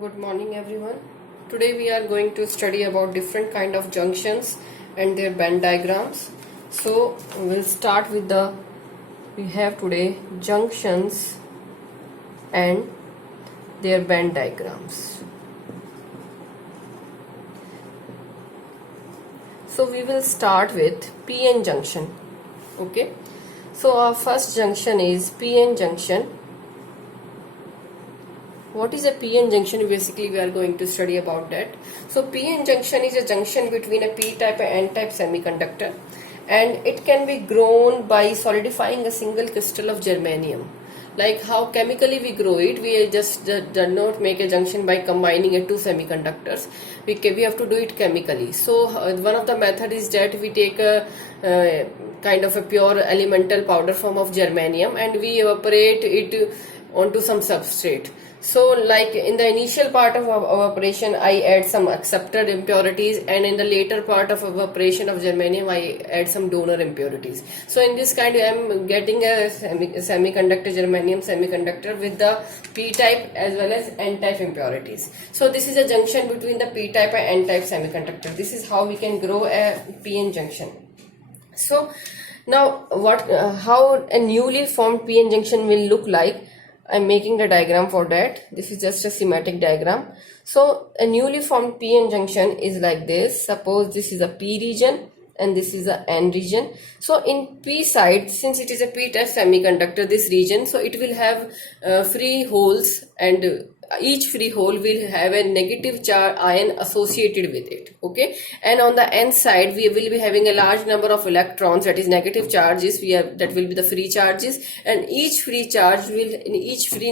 Good morning everyone. Today we are going to study about different kind of junctions and their Venn diagrams. So we'll start with we have today junctions and their Venn diagrams. So we will start with PN junction. Okay. So our first junction is PN junction. What is a PN junction? Basically, we are going to study about that. So PN junction is a junction between a p-type and n-type semiconductor, and it can be grown by solidifying a single crystal of germanium. Like how chemically we grow it, we just do not make a junction by combining two semiconductors. We have to do it chemically. So one of the method is that we take a kind of a pure elemental powder form of germanium and we evaporate it onto some substrate. So like in the initial part of evaporation I add some accepted impurities, and in the later part of evaporation of germanium I add some donor impurities. So in this kind I am getting a semiconductor, germanium semiconductor with the p-type as well as n-type impurities. So this is a junction between the p-type and n-type semiconductor. This is how we can grow a PN junction. So now how a newly formed PN junction will look like? I'm making the diagram for that. This is just a schematic diagram. So a newly formed PN junction is like this. Suppose this is a P region and this is a N region. So in P side, since it is a p-type semiconductor, this region, so it will have free holes, and each free hole will have a negative charge ion associated with it. Okay, and on the N side we will be having a large number of electrons, that is negative charges. That will be the free charges, and each free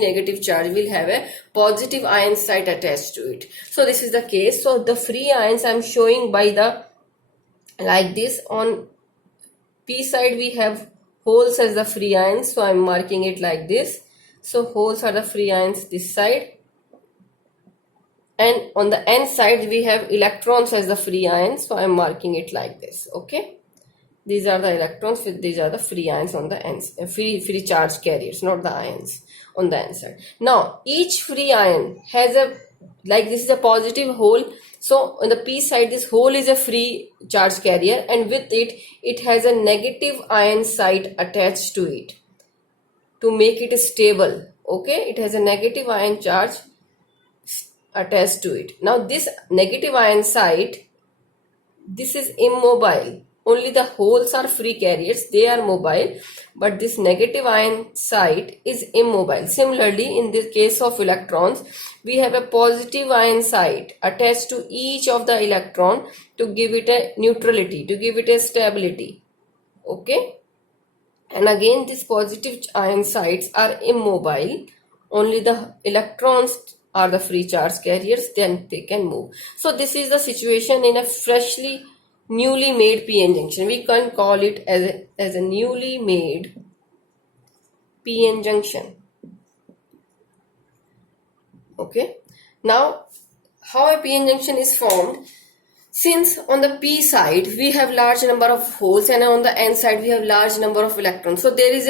negative charge will have a positive ion site attached to it. So this is the case. So the free ions I am showing by the like this. On P side we have holes as the free ions, so I am marking it like this. So holes are the free ions this side, and on the N side we have electrons as the free ions, so I am marking it like this. Okay, these are the electrons, these are the free ions on the N, free charge carriers, not the ions on the N side. Now each free ion has this is a positive hole. So on the P side this hole is a free charge carrier, and with it has a negative ion site attached to it to make it stable. Okay, it has a negative ion charge attached to it. Now this negative ion site, this is immobile. Only the holes are free carriers, they are mobile, but this negative ion site is immobile. Similarly, in the case of electrons, we have a positive ion site attached to each of the electron to give it a neutrality, to give it a stability. Okay, and again this positive ion sites are immobile. Only the electrons are the free charge carriers, then they can move. So this is the situation in a newly made PN junction. We can call it as a newly made PN junction. Okay. Now how a PN junction is formed? Since on the P side we have large number of holes and on the N side we have large number of electrons, so there is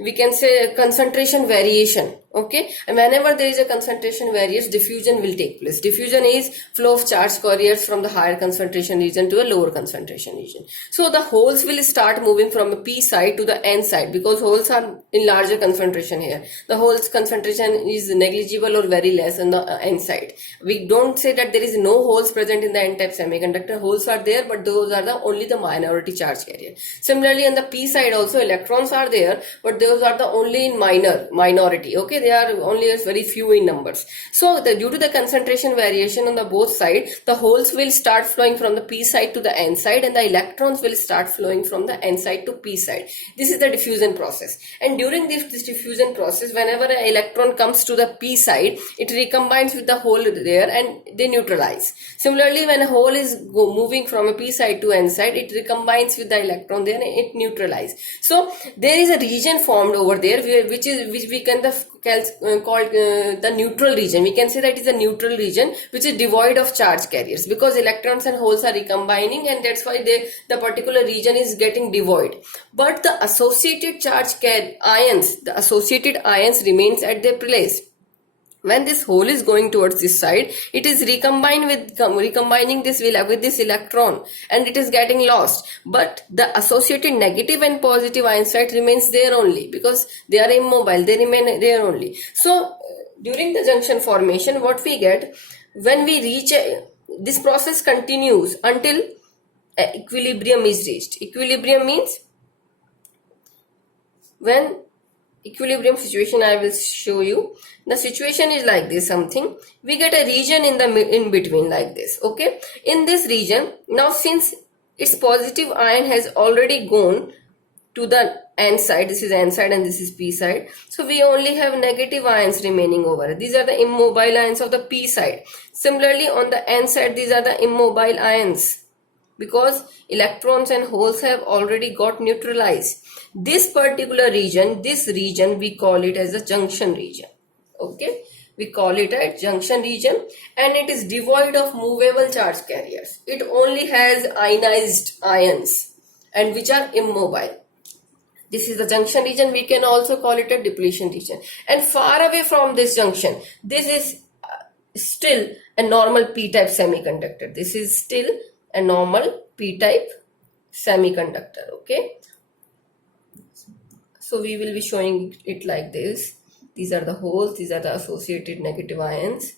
we can say concentration variation. Okay, and whenever there is a concentration variation, diffusion will take place. Diffusion is flow of charge carriers from the higher concentration region to a lower concentration region. So the holes will start moving from a P side to the N side, because holes are in larger concentration here. The holes concentration is negligible or very less on the N side. We don't say that there is no holes present in the N-type semiconductor. Holes are there, but those are only the minority charge carrier. Similarly on the P side also electrons are there, but those are the only in minority. Okay, they are only very few in numbers. So due to the concentration variation on the both sides, the holes will start flowing from the P side to the N side, and the electrons will start flowing from the N side to P side. This is the diffusion process, and during this diffusion process, whenever an electron comes to the P side, it recombines with the hole there and they neutralize. Similarly, when a hole is moving from a P side to N side, it recombines with the electron there and it neutralizes. So there is a region formed over there which we can called the neutral region. We can say that is a neutral region which is devoid of charge carriers, because electrons and holes are recombining, and that's why the particular region is getting devoid. But the associated charge ions remains at their place. when this hole is going towards this side, it is recombining this with this electron, and it is getting lost. But the associated negative and positive ion side remains there only, because they are immobile, they remain there only. So during the junction formation, what we get, when we reach this process continues until equilibrium is reached. Equilibrium means, when equilibrium situation, I will show you. The situation is like this, something. We get a region in between like this. Okay. In this region, now since its positive ion has already gone to the N side, this is N side and this is P side. So we only have negative ions remaining over. These are the immobile ions of the P side. Similarly, on the N side, these are the immobile ions, because electrons and holes have already got neutralized. This particular region, we call it as a junction region. Okay, we call it a junction region, and it is devoid of movable charge carriers. It only has ionized ions, and which are immobile. This is the junction region. We can also call it a depletion region. And far away from this junction, this is still a normal p-type semiconductor. This is still a normal p-type semiconductor. Okay, so we will be showing it like this. These are the holes, these are the associated negative ions.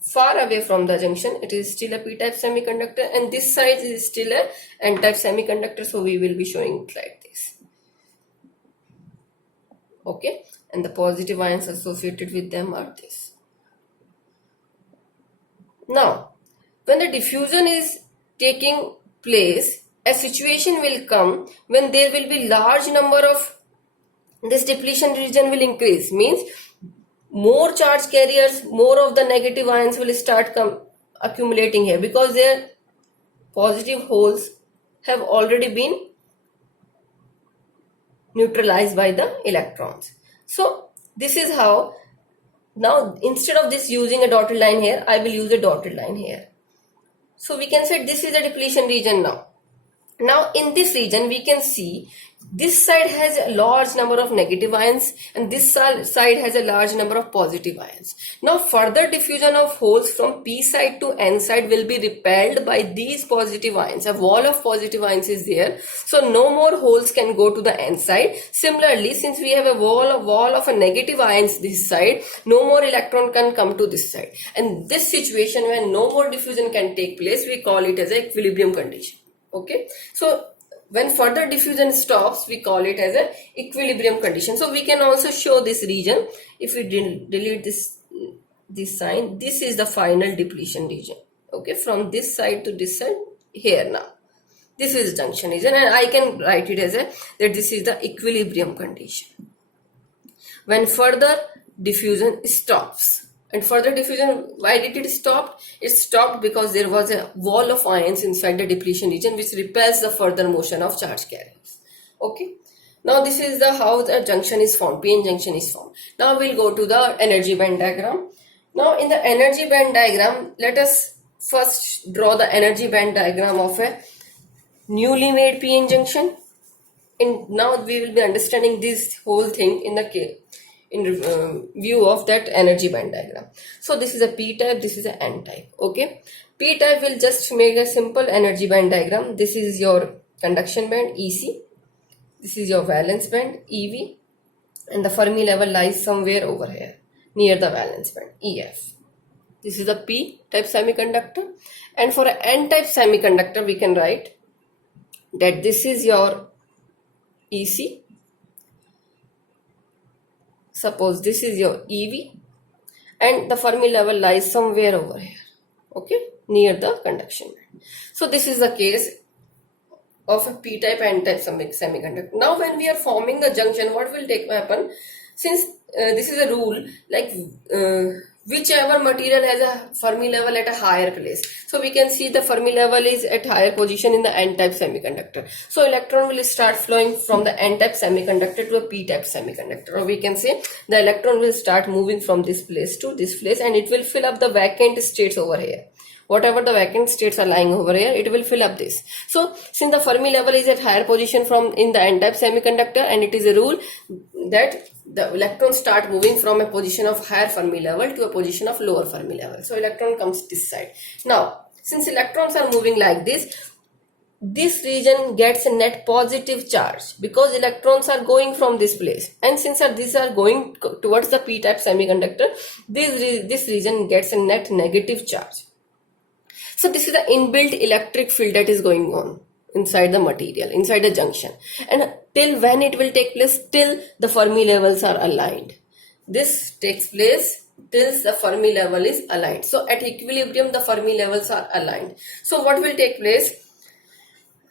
Far away from the junction, it is still a p-type semiconductor, and this side is still a n-type semiconductor. So we will be showing it like this. Okay, and the positive ions associated with them are this. Now, when the diffusion is taking place, a situation will come when there will be large number of, this depletion region will increase, means more charge carriers, more of the negative ions will start accumulating here, because their positive holes have already been neutralized by the electrons. So this is how, now instead of this using a dotted line here, I will use a dotted line here. So we can say this is a depletion region now. Now in this region, we can see this side has a large number of negative ions and this side has a large number of positive ions. Now further diffusion of holes from P side to N side will be repelled by these positive ions. A wall of positive ions is there, so no more holes can go to the N side. Similarly, since we have a wall of a negative ions this side, no more electron can come to this side. And this situation, when no more diffusion can take place, we call it as an equilibrium condition. Okay, so when further diffusion stops, we call it as an equilibrium condition. So we can also show this region. If we delete this sign, this is the final depletion region. Okay, from this side to this side here now. This is junction region, and I can write it as that this is the equilibrium condition. When further diffusion stops. And further diffusion, why did it stop? It stopped because there was a wall of ions inside the depletion region which repels the further motion of charge carriers. Okay. Now this is how the junction is formed, PN junction is formed. Now we'll go to the energy band diagram. Now in the energy band diagram, let us first draw the energy band diagram of a newly made PN junction. And now we will be understanding this whole thing in the view of that energy band diagram. So this is a p-type, this is a n-type. Okay, p-type will just make a simple energy band diagram. This is your conduction band EC, this is your valence band EV, and the Fermi level lies somewhere over here near the valence band EF. This is a p-type semiconductor. And for an n-type semiconductor, we can write that this is your EC. Suppose this is your EV, and the Fermi level lies somewhere over here, okay, near the conduction band. So this is the case of a p-type and n-type semiconductor. Now when we are forming the junction, what will happen? Since this is a rule, like whichever material has a Fermi level at a higher place. So we can see the Fermi level is at higher position in the n-type semiconductor. So electron will start flowing from the n-type semiconductor to a p-type semiconductor. Or we can say the electron will start moving from this place to this place, and it will fill up the vacant states over here. Whatever the vacant states are lying over here, it will fill up this. So since the Fermi level is at higher position from in the n-type semiconductor, and it is a rule that the electrons start moving from a position of higher Fermi level to a position of lower Fermi level. So electron comes this side. Now, since electrons are moving like this region gets a net positive charge because electrons are going from this place, and since these are going towards the p-type semiconductor, this region gets a net negative charge. So this is the inbuilt electric field that is going on inside the material, inside the junction, and till when it will take place? Till the Fermi levels are aligned. This takes place till the Fermi level is aligned. So at equilibrium the Fermi levels are aligned. So what will take place?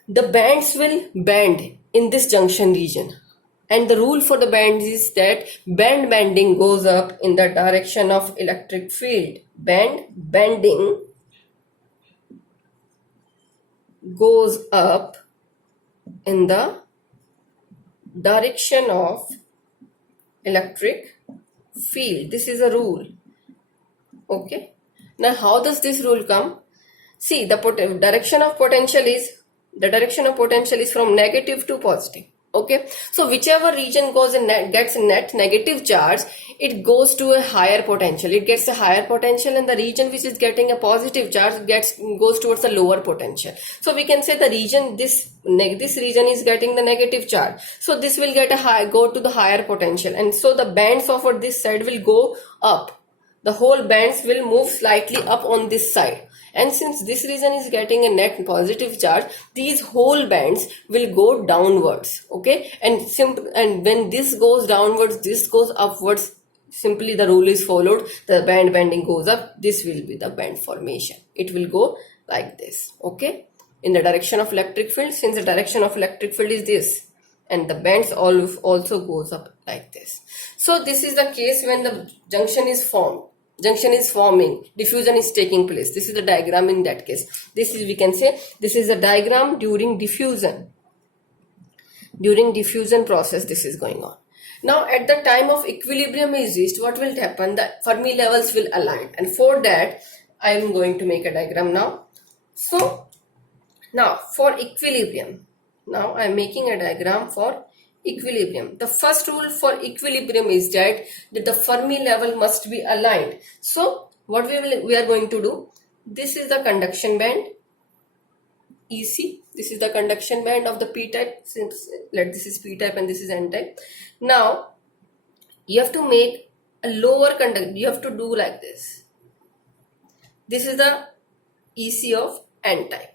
The bands will bend in this junction region, and the rule for the bands is that bending goes up in the direction of electric field. Bending goes up in the direction of electric field. This is a rule. Okay. Now how does this rule come? See, the direction of potential is from negative to positive. Okay, so whichever region goes and gets a net negative charge, it goes to a higher potential. It gets a higher potential, and the region which is getting a positive charge goes towards a lower potential. So we can say the region this region is getting the negative charge. So this will go to the higher potential, and so the bands over this side will go up. The whole bands will move slightly up on this side. And since this region is getting a net positive charge, these whole bands will go downwards. Okay, and when this goes downwards, this goes upwards. Simply the rule is followed. The bending goes up. This will be the band formation. It will go like this. Okay, in the direction of electric field. Since the direction of electric field is this, and the bands also goes up like this. So this is the case when the junction is forming, diffusion is taking place. This is the diagram in that case. We can say this is a diagram during diffusion. During diffusion process, this is going on. Now at the time of equilibrium is reached, what will happen? The Fermi levels will align, and for that I am going to make a diagram now. So now for equilibrium, now I am making a diagram for equilibrium. The first rule for equilibrium is that the Fermi level must be aligned. So what we are going to do, this is the conduction band EC. This is the conduction band of the p-type. Since this is p-type and this is n-type. Now you have to make a lower conductor. You have to do like this. This is the EC of n-type.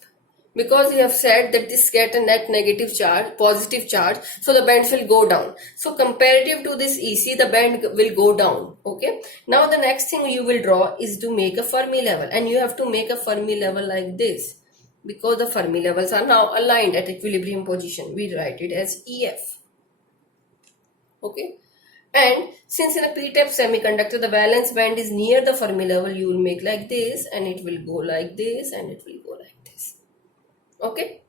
Because we have said that this get a net negative charge, positive charge, so the bands will go down. So comparative to this EC, the band will go down. Okay. Now the next thing you will draw is to make a Fermi level, and you have to make a Fermi level like this, because the Fermi levels are now aligned at equilibrium position. We write it as EF. Okay. And since in a p-type semiconductor the valence band is near the Fermi level, you will make like this, and it will go like this, and it will go like this. Okay,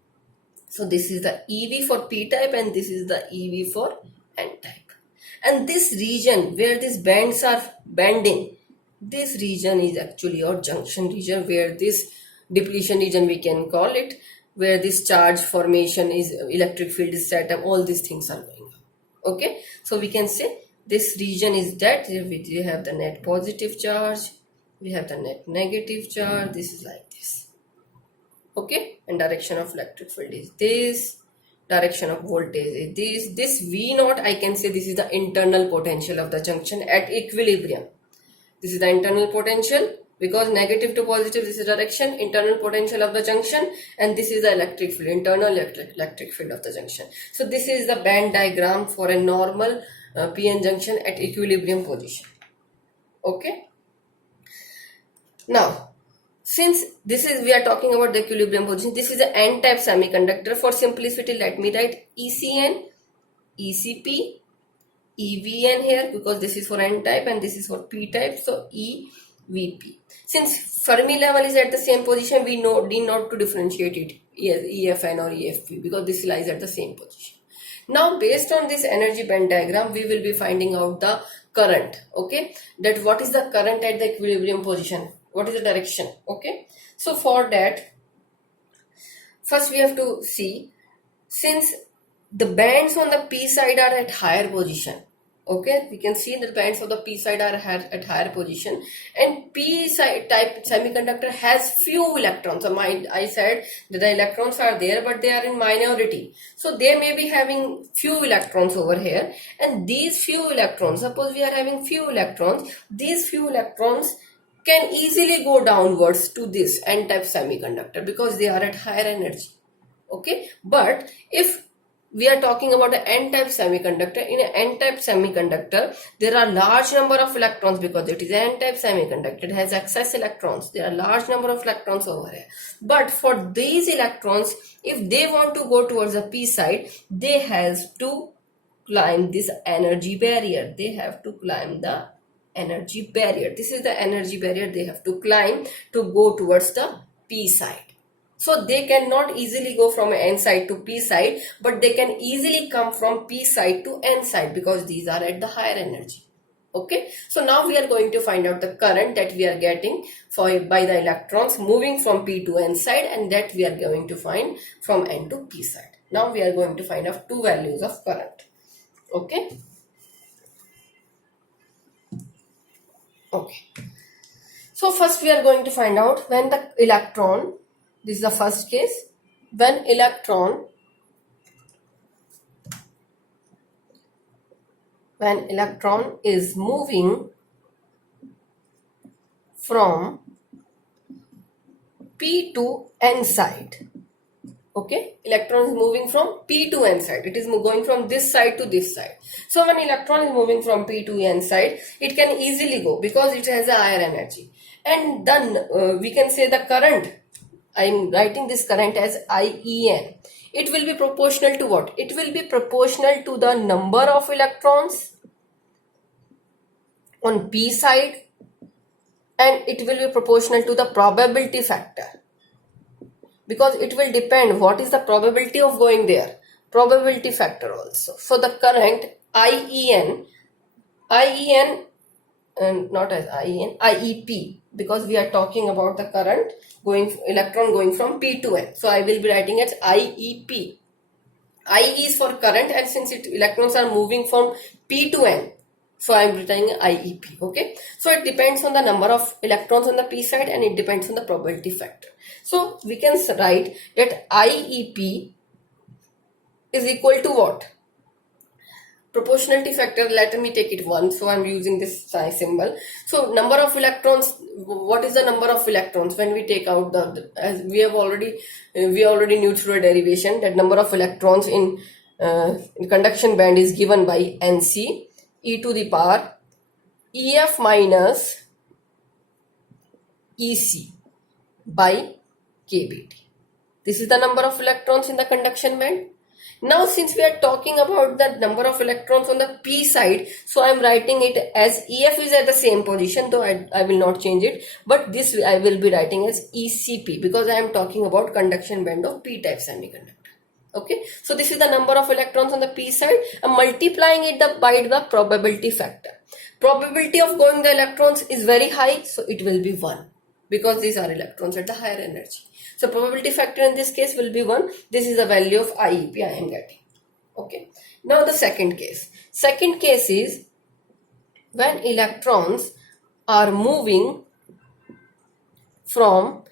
so this is the EV for p-type, and this is the EV for n-type. And this region where these bands are bending, this region is actually your junction region, where this depletion region we can call it, where this charge formation is, electric field is set up, all these things are going on. Okay, so we can say this region is that we have the net positive charge, we have the net negative charge. This is like this. Okay, and direction of electric field is this, direction of voltage is this V naught, I can say this is the internal potential of the junction at equilibrium. This is the internal potential, because negative to positive, this is direction, internal potential of the junction, and this is the electric field, internal electric field of the junction. So this is the band diagram for a normal PN junction at equilibrium position. Okay, now since we are talking about the equilibrium position, this is an n-type semiconductor. For simplicity, let me write ECN, ECP, EVN here, because this is for n-type and this is for p-type. So EVP. Since Fermi level is at the same position, we need not to differentiate it EFN or EFP, because this lies at the same position. Now based on this energy band diagram, we will be finding out the current. Okay, that what is the current at the equilibrium position. what is the direction. Okay, so for that, first we have to see, since the bands on the p side are at higher position, okay, we can see the bands of the p side are at higher position, and p side type semiconductor has few electrons. So I said that the electrons are there, but they are in minority, so they may be having few electrons over here, and these few electrons, suppose we are having few electrons, these few electrons can easily go downwards to this n type semiconductor because they are at higher energy. Okay, but if we are talking about an n-type semiconductor, in an n-type semiconductor there are large number of electrons, because it is an n-type semiconductor, it has excess electrons, there are large number of electrons over here. But for these electrons, if they want to go towards the p side, they have to climb this energy barrier. They have to climb the energy barrier. This is the energy barrier they have to climb to go towards the p side. So they cannot easily go from n side to p side, but they can easily come from p side to n side because these are at the higher energy. Okay, so now we are going to find out the current that we are getting by the electrons moving from p to n side, and that we are going to find from n to p side. Now we are going to find out two values of current. Okay. Okay. So first we are going to find out when the electron, this is the first case, when electron is moving from p to n side. Okay, electron is moving from p to n side. It is going from this side to this side. So when electron is moving from p to n side, it can easily go because it has a higher energy. And then we can say the current, I am writing this current as IEN. It will be proportional to what? It will be proportional to the number of electrons on p side, and it will be proportional to the probability factor, because it will depend what is the probability of going there, probability factor also. So the current IEN not as IEN, IEP, because we are talking about the current electron going from p to n. So I will be writing as IEP. I is for current, and since electrons are moving from p to n, so I am writing IEP. Okay, so it depends on the number of electrons on the p side, and it depends on the probability factor. So we can write that IEP is equal to what? Proportionality factor, let me take it 1, so I am using this symbol. So number of electrons, what is the number of electrons when we take out as we already knew through a derivation that number of electrons in conduction band is given by Nc e to the power EF minus EC by kBT. This is the number of electrons in the conduction band. Now since we are talking about the number of electrons on the p side, so I am writing it as EF is at the same position, though I will not change it, but this I will be writing as ECP because I am talking about conduction band of p type semiconductor. Okay, so this is the number of electrons on the p side. I am multiplying it by the probability factor. Probability of going the electrons is very high, so it will be 1 because these are electrons at the higher energy. So probability factor in this case will be 1. This is the value of IEP I am getting. Okay. Now the second case. Second case is when electrons are moving from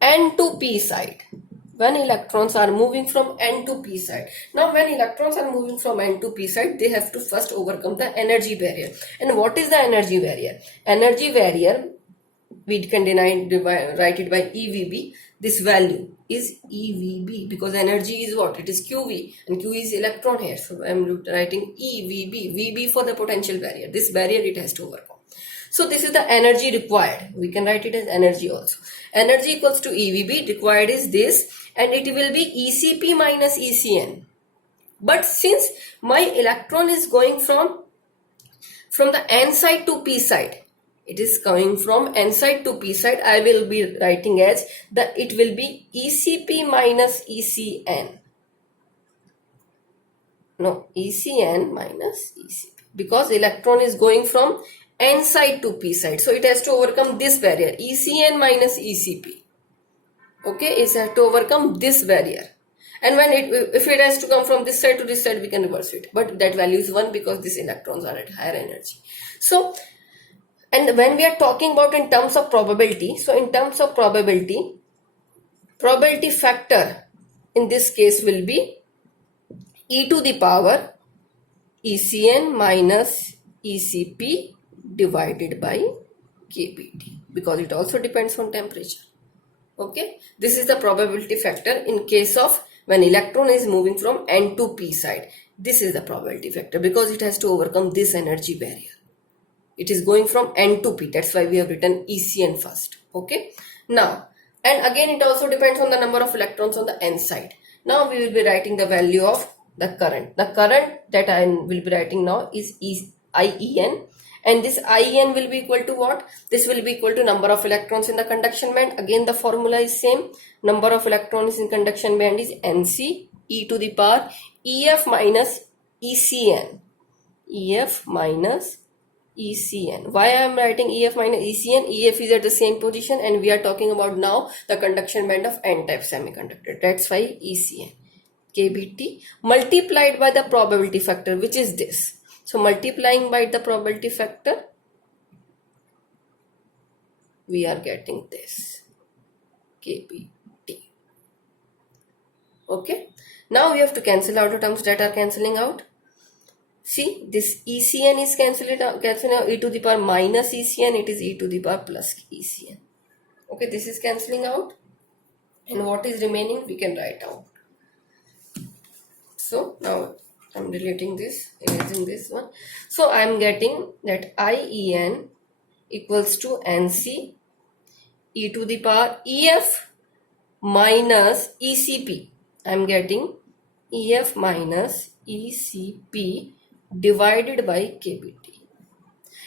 n to p side. When electrons are moving from n to p side. Now when electrons are moving from n to p side, they have to first overcome the energy barrier. And what is the energy barrier? Energy barrier, we can write it by EVB. This value is EVB because energy is what? It is QV, and Q is electron here. So I am writing EVB, VB for the potential barrier. This barrier it has to overcome. So this is the energy required. We can write it as energy also. Energy equals to EVB. Required is this, and it will be ECP minus ECN. But since my electron is going from the n side to p side, it is coming from n side to p side, I will be writing as it will be ECP minus ECN. No, ECN minus ECP, because electron is going from N side to P side. So it has to overcome this barrier, ECN minus ECP. Okay, it has to overcome this barrier. And when if it has to come from this side to this side, we can reverse it. But that value is 1 because these electrons are at higher energy. So, and when we are talking about in terms of probability, so in terms of probability factor in this case will be e to the power ECN minus ECP divided by kBT, because it also depends on temperature. Okay, this is the probability factor in case of when electron is moving from N to P side. This is the probability factor because it has to overcome this energy barrier. It is going from N to P. That's why we have written ECN first. Okay. Now, and again it also depends on the number of electrons on the N side. Now we will be writing the value of the current. The current that I will be writing now is IEN. And this IEN will be equal to what? This will be equal to number of electrons in the conduction band. Again the formula is same. Number of electrons in conduction band is NC e to the power EF minus ECN. EF minus ECN. Why I am writing EF minus ECN? EF is at the same position and we are talking about now the conduction band of N-type semiconductor. That's why ECN. kBT multiplied by the probability factor, which is this. So multiplying by the probability factor, we are getting this kBT. Okay. Now we have to cancel out the terms that are cancelling out. See, this ECN is cancelling out, e to the power minus ECN, it is e to the power plus ECN. Okay, this is cancelling out. And what is remaining, we can write out. So now I'm deleting this, erasing this one. So I'm getting that IEN equals to NC e to the power EF minus ECP. I'm getting EF minus ECP divided by kBT.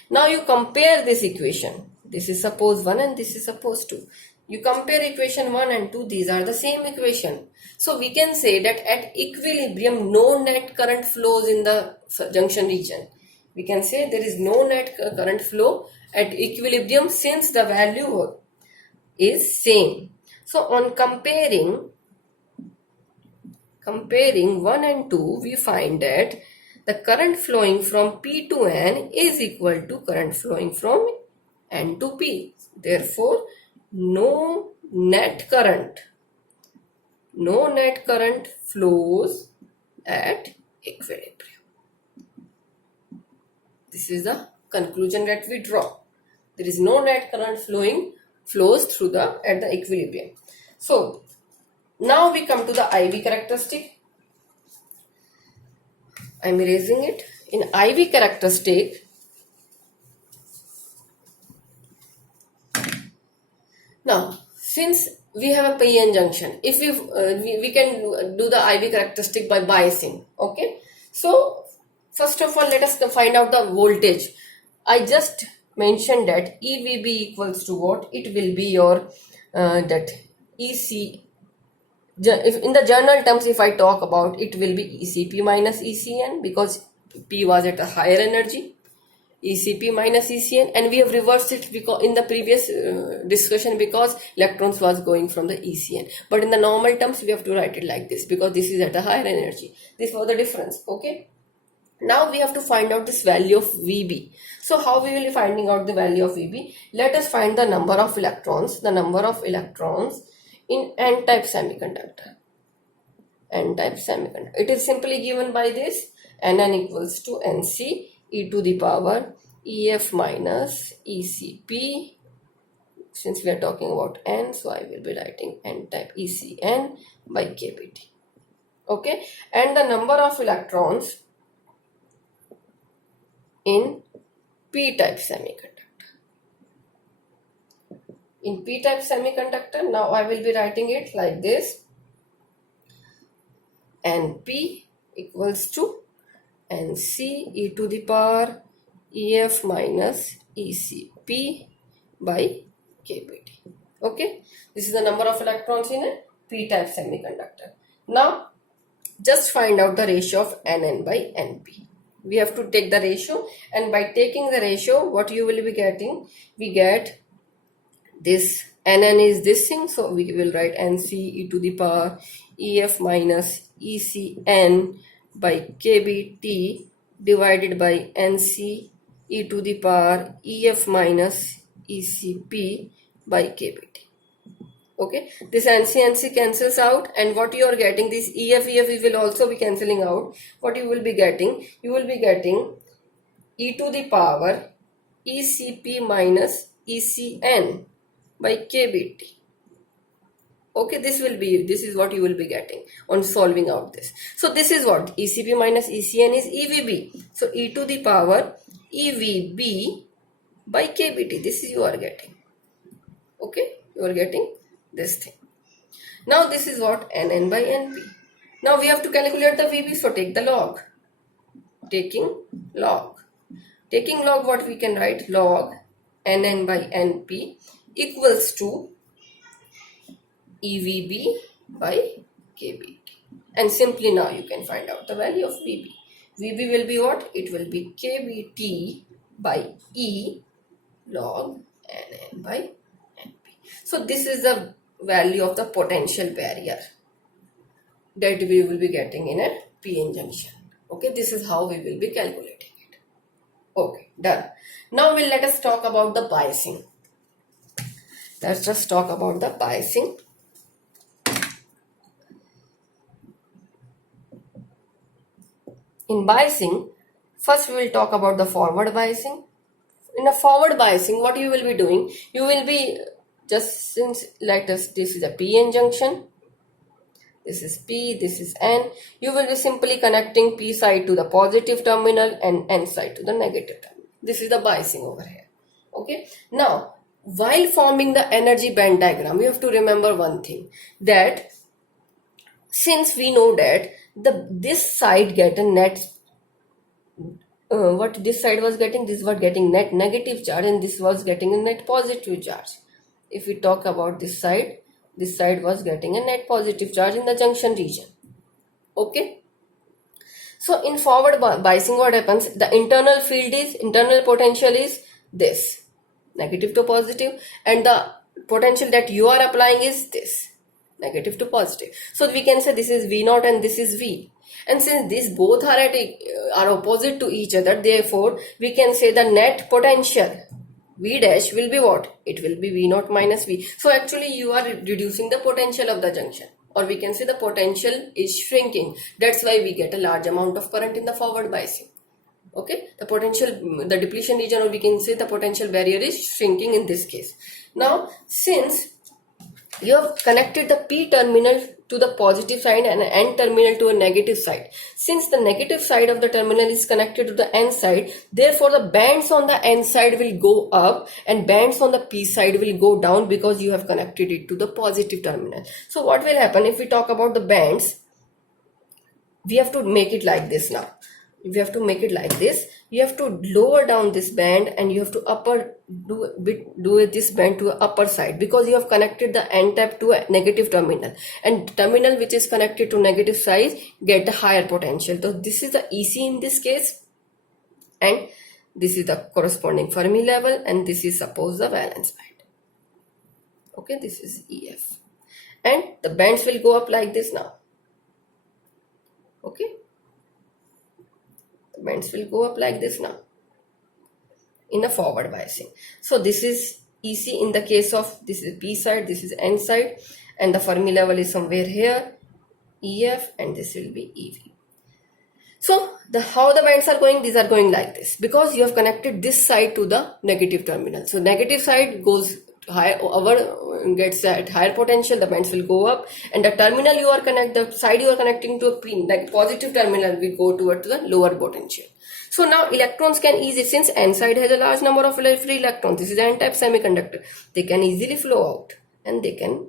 Now you compare this equation. This is suppose 1 and this is suppose 2. You compare equation 1 and 2. These are the same equation. So we can say that at equilibrium, no net current flows in the junction region. We can say there is no net current flow at equilibrium since the value is same. So on comparing 1 and 2, we find that the current flowing from P to N is equal to current flowing from N to P. Therefore, no net current flows at equilibrium. This is the conclusion that we draw. There is no net current flows through at the equilibrium. So now we come to the IV characteristic. I am erasing it. In IV characteristic, now since we have a PN junction, if we can do the IV characteristic by biasing. Okay, so first of all let us find out the voltage. I just mentioned that EVB equals to what? It will be your that EC. If in the general terms, if I talk about, it will be ECP minus ECN because P was at a higher energy. ECP minus ECN, and we have reversed it because in the previous discussion because electrons was going from the ECN. But in the normal terms, we have to write it like this because this is at a higher energy. This was the difference. Okay. Now we have to find out this value of VB. So how we will be finding out the value of VB? Let us find the number of electrons. The number of electrons in N-type semiconductor. N-type semiconductor. It is simply given by this. Nn equals to Nc e to the power EF minus ECP. Since we are talking about N, so I will be writing N-type ECN by kBT. Okay. And the number of electrons in P-type semiconductor. In P-type semiconductor, now I will be writing it like this. Np equals to Nc e to the power EF minus ECP by kBT. Okay, this is the number of electrons in a P-type semiconductor. Now, just find out the ratio of Nn by Np. We have to take the ratio, and by taking the ratio, what you will be getting, we get this Nn is this thing, so we will write Nc e to the power Ef minus Ecn by kBt divided by Nc e to the power Ef minus Ecp by kBt. Okay, this NC cancels out, and what you are getting, this EF will also be cancelling out. What you will be getting, you will be getting e to the power Ecp minus Ecn by kBt. Okay, this is what you will be getting on solving out this. So this is what Ecp minus Ecn is EVB. So e to the power EVB by kBt. This is you are getting. Okay, you are getting this thing. Now this is what Nn by Np. Now we have to calculate the VB, so take the log. Taking log, what we can write, log Nn by Np equals to EVB by kBt. And simply now you can find out the value of VB. VB will be what? It will be kBt by E log Nn by Np. So this is the value of the potential barrier that we will be getting in a PN junction. Okay, this is how we will be calculating it. Okay, done. Now let us talk about the biasing. Let's just talk about the biasing. In biasing, first we will talk about the forward biasing. In a forward biasing, what you will be doing, you will be just, since let us, this is a PN junction, this is P, this is N, you will be simply connecting P side to the positive terminal and N side to the negative terminal. This is the biasing over here. Okay, now while forming the energy band diagram, you have to remember one thing, that since we know that this side get a net, what this side was getting, this was getting net negative charge, and this was getting a net positive charge. If we talk about this side was getting a net positive charge in the junction region. Okay, so in forward biasing, what happens, the internal potential is this, negative to positive, and the potential that you are applying is this, negative to positive. So we can say this is V0 and this is V. And since these both are opposite to each other, therefore we can say the net potential V dash will be what? It will be V0 minus V. So actually you are reducing the potential of the junction, or we can say the potential is shrinking. That's why we get a large amount of current in the forward biasing. Okay, the potential, the depletion region, or we can say the potential barrier is shrinking in this case. Now since you have connected the P terminal to the positive side and N terminal to a negative side. Since the negative side of the terminal is connected to the N side, therefore the bands on the N side will go up and bands on the P side will go down, because you have connected it to the positive terminal. So what will happen if we talk about the bands? We have to make it like this now. We have to make it like this. You have to lower down this band, and you have to do this band to upper side, because you have connected the N tap to a negative terminal, and terminal which is connected to negative side get the higher potential. So this is the EC in this case, and this is the corresponding Fermi level, and this is suppose the valence band. Okay, this is EF, and the bands will go up like this now. Okay, the bands will go up like this now in a forward biasing. So this is EC in the case of, this is P side, this is N side, and the Fermi level is somewhere here, EF, and this will be EV. So how the bands are going, these are going like this, because you have connected this side to the negative terminal. So negative side goes higher, gets at higher potential, the bands will go up, and the terminal you are the side you are connecting to a P, like positive terminal, will go toward the lower potential. So now electrons can easily, since N side has a large number of free electrons, this is an N-type semiconductor, they can easily flow out and they can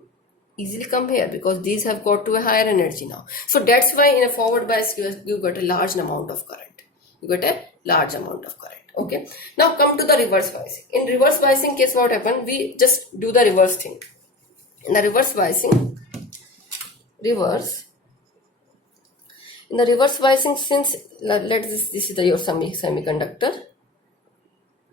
easily come here, because these have got to a higher energy now. So that's why in a forward bias you got a large amount of current. You got a large amount of current. Okay. Now come to the reverse biasing. In reverse biasing case, what happened? We just do the reverse thing. In the reverse biasing, In the reverse biasing, since this is your semiconductor,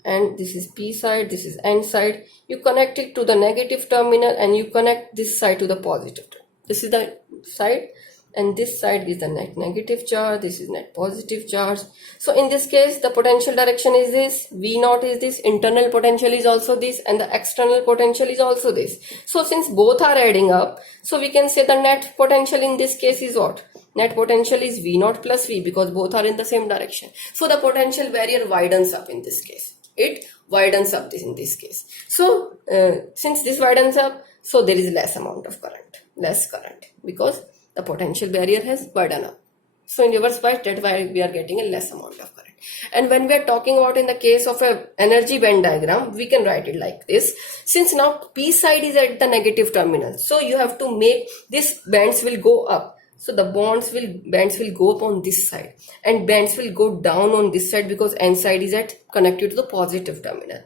and this is P side, this is N side, you connect it to the negative terminal and you connect this side to the positive terminal. This is the side and this side is the net negative charge, this is net positive charge. So in this case the potential direction is this, V naught is this, internal potential is also this, and the external potential is also this. So since both are adding up, so we can say the net potential in this case is what? Net potential is V naught plus V, because both are in the same direction. So the potential barrier widens up in this case. It widens up in this case. So since this widens up, so there is less amount of current, less current, because the potential barrier has widened up. So in reverse bias, that's why we are getting a less amount of current. And when we are talking about in the case of a energy band diagram, we can write it like this. Since now P side is at the negative terminal, so you have to make this bands will go up. So the bands will go up on this side and bands will go down on this side, because N side is connected to the positive terminal,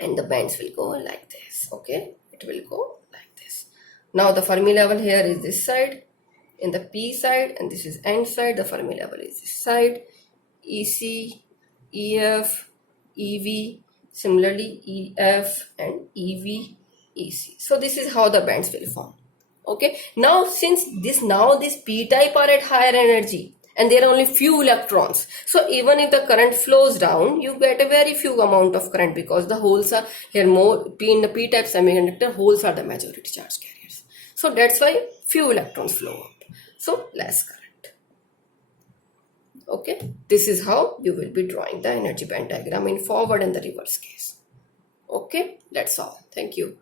and the bands will go like this. Okay, it will go like this. Now the Fermi level here is this side in the P side, and this is N side. The Fermi level is this side. EC, EF, EV, similarly EF and EV, EC. So this is how the bands will form. Okay, now since this P type are at higher energy and there are only few electrons, so even if the current flows down, you get a very few amount of current, because the holes are here more. In the P type semiconductor, holes are the majority charge carriers, so that's why few electrons flow up, so less current. Okay, this is how you will be drawing the energy band diagram in forward and the reverse case. Okay, that's all. Thank you.